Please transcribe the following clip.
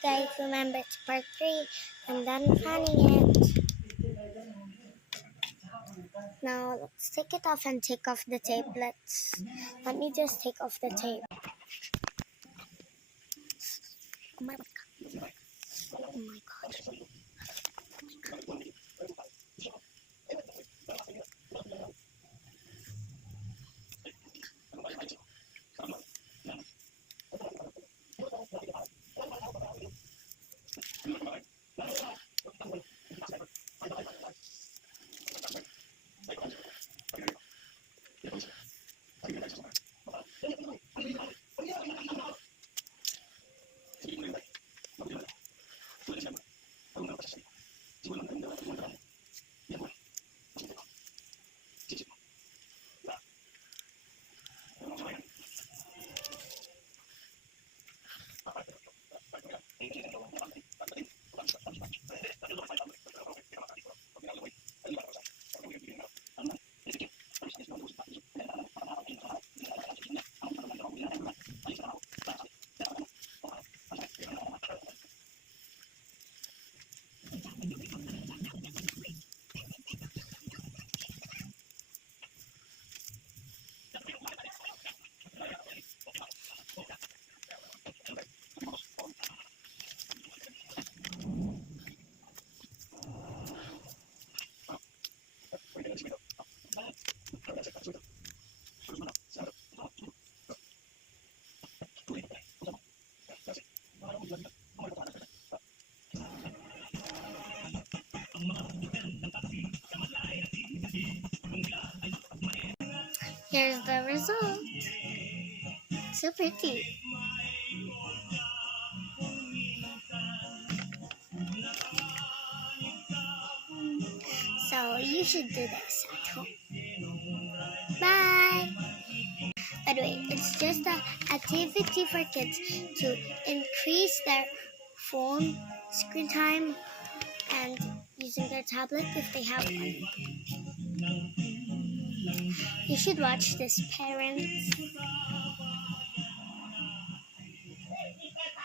Hi guys, remember it's part 3. I'm done fanning it. Now let's take it off and take off the tape. Let me just take off the tape. Oh my god. Oh my god. Here's the result. So pretty. So you should do this at home. Bye! By the way, it's just an activity for kids to increase their phone screen time and using their tablet if they have one. You should watch this, parents.